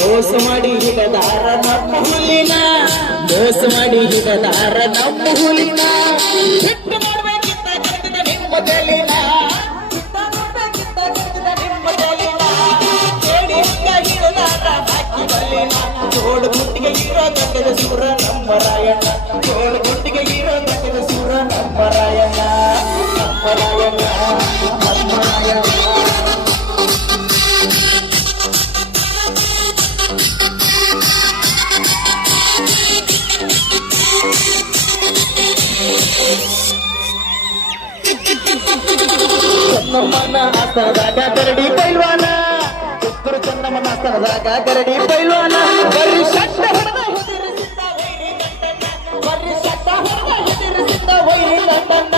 ಮೋಸ ಮಾಡಿ ಹಿಡದಾರ ನಮ್ಮ ಹುಲಿನ ಮೋಸ ಮಾಡಿ ಹಿಡದಾರ ನಮ್ಮ ಹುಲಿನ ಬಿಟ್ಟು ಮಾಡ್ಬೇಕಿತ್ತ ಕರೆದ ನಿಮ್ಮ ತಲೆನ ಜೋಡು ಗುಟ್ಟಿಗೆ ಇರೋ ತಕ್ಕದ ಸೂರ ನಮ್ಮ ರಾಯಣ್ಣ ಜೋಡು ಗುಟ್ಟಿಗೆ ಇರೋ ತಕ್ಕದ ಸೂರ ನಮ್ಮ ರಾಯಣ್ಣ ನಮ್ಮ ರಾಯಣ್ಣ ನಮ್ಮ ರಾಯಣ್ಣ ಚನ್ನಮ್ಮನ ಆಸ್ತನದಾಗ ಕರಡಿ ಪೈಲ್ವಾನ ಕಿತ್ತೂರು ಚನ್ನಮ್ಮನ ಆಸ್ತನದಾಗ ಕರಡಿ ಪೈಲ್ವಾನ ಬರ್ರಿ ಶಟ್ಟ ಹೊಡೆದ ಹೆದರಿಸಿದ್ದ ವೈರಿ ಗಂಟನ್ನ ಬರ್ರಿ ಶಟ್ಟ ಹೊಡೆದ ಹೆದರಿಸಿದ್ದ ವೈರಿ ಗಂಟನ್ನ